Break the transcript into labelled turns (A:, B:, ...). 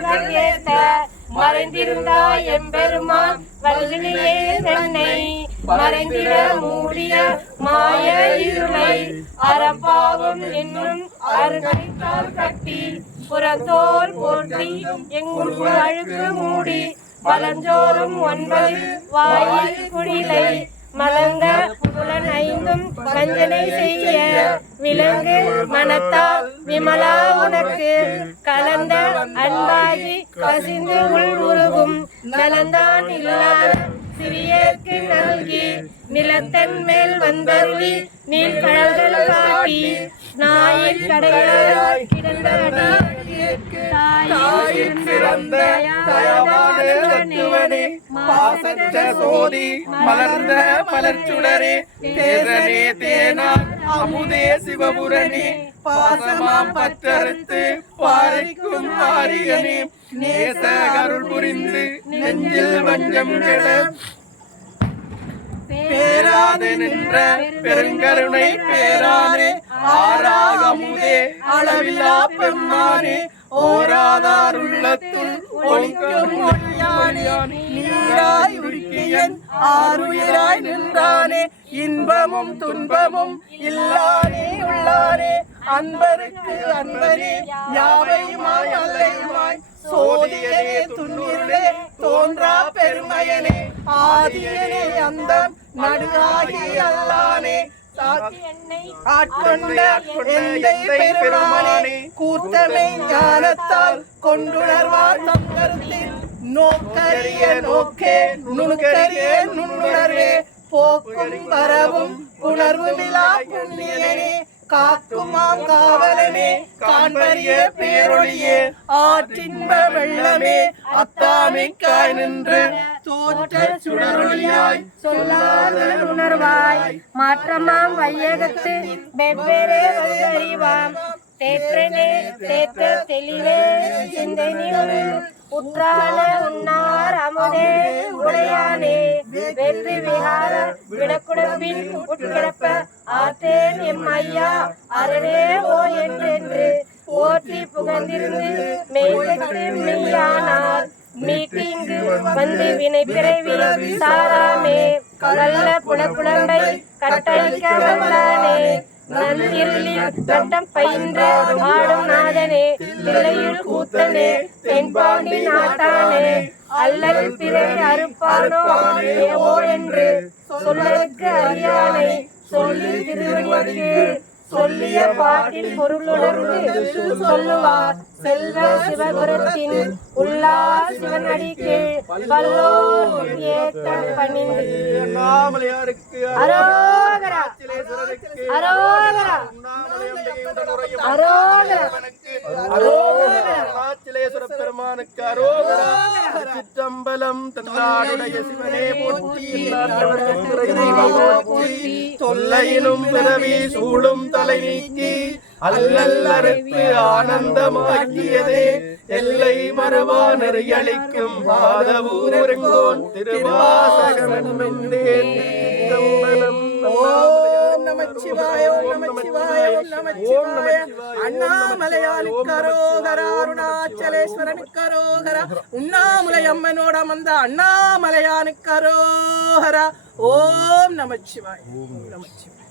A: தேவர்கள் ஏத்த மறைந்திருந்தாய் எம்பெருமான். வல்லியே தன்னை மறைந்திட மூடிய மாய இருமை அறப்பாவும் என்னும் அருகைத்தால் கட்டி புறத்தோர் போற்றி எங்கும் அழுக்கு மூடி பலஞ்சோறும் ஒன்பது வாயில் குடிலை. மலங்க புலன் ஐந்தும் வஞ்சனை செய்ய விலங்கு மனத்தால் விமலா உனக்கு. கலந்த கசிந்து உள் உருகும் நலந்தான் இல்லாத சிறியர்க்கு நல்கி நிலத்தன் மேல் வந்தருளி நீர்கழல்கள் காட்டி நாயின் கடையாய் கிடந்த
B: தாயின் சிறந்த தயவானே தத்துவனே பாசற்ற சோதி மலர்ந்த மலர்ச்சுடரே தேரனே தேனா அமுதே சிவபுரணி பாசமாம் பற்றறுத்து பாரிக்கும் பாரியனே நெஞ்சில் பேராது நின்ற பெருங்கருணை பேரானே ஆறாகமுதே அளவிலா பெம்மானே ஓராதார் உள்ளத்துள் நீராய் உருக்கியன் ஆறுயிராய் நின்றானே இன்பமும் துன்பமும் இல்லானே உள்ளானே அன்பருக்கு அன்பரே யாவையுமாய் அல்லையுமாய் சோதியரே துன்னிருளே தோன்றா பெருமையனே ஆதியனே அந்தம் நடுவாகி அல்லானே. கூர்த்தமை ஞானத்தால் கொண்டுணர்வார் நம் கருத்தில் நோக்கரிய நோக்கே நுணுக்கரிய நுண்ணுணர்வே போக்கும் வரவும் உணர்வுமிலா புண்ணியனே. காக்குமாம் காவலனே காண்பரிய பேரொழியே ஆற்றின்ப வெள்ளமே அத்தாமிக்காய் நின்று தோற்ற சுடரொளியாய்
A: சொல்லாத உணர்வாய். மாற்றமாம் வையகத்து வெவ்வேறே அறிவாம் தேற்றனே தேற்ற தெளிவே சிந்தனியுள் உற்றான உன்னார் அமுதே உடையானே. வெற்றி விகார விடக்குடம்பின் உட்கிடப்ப ஆத்தேன் எம் ஐயா அரணே ஓ என்றென்று போற்றி புகழ்ந்திருந்து மெய்கட்டு மெய்யானார். மீட்டிங்கு வந்து வினை பிறவி சாராமே. கள்ள புலப்புலம்பை கட்டளிக்க வந்தானே. நன்னிருளில் கட்டம் பயின்ற ஆடும் நாதனே. பிள்ளையுள் கூத்தனே. தென்பாண்டி நாட்டானே. அல்லல் பிறை அறுப்பானோ? ஏவோ என்று சொல்லற்கு அறியானை சொல்லி திருவடிக்கு சொல்லிய பாட்டின் பொருளுணர்ந்து சொல்லுவார். செல்வ சிவபுரத்தின் உள்ளா சிவனடிக்கு பல்லோர் வல்லோர் ஏத்த பணிந்து. அரோகரா அரோகரா. அரோகரா.
B: அரோகரா. பெருமானுக்கு அரோகரா சிற்றம்பலம் தன்னாடுடைய சிவனே போற்றி தொல்லையிலும் பிறவி சூடும் தலை நீக்கி அல்லல் அறுத்து ஆனந்தமாக்கியதே எல்லை மறவா நெறியளிக்கும் மாதவூரெங்கோன் திருவாசகமென்றே
C: நமச்சிவாய நமச்சிவாய நமச்சிவாய அண்ணாமலையானுக்கு அரோகரா அருணாச்சலேஸ்வரனுக்கு அரோகரா உண்ணாமுலை அம்மனோட அமர்ந்த அண்ணாமலையானுக்கு அரோகரா ஓம் நமச்சிவாய ஓம் நமச்சிவாய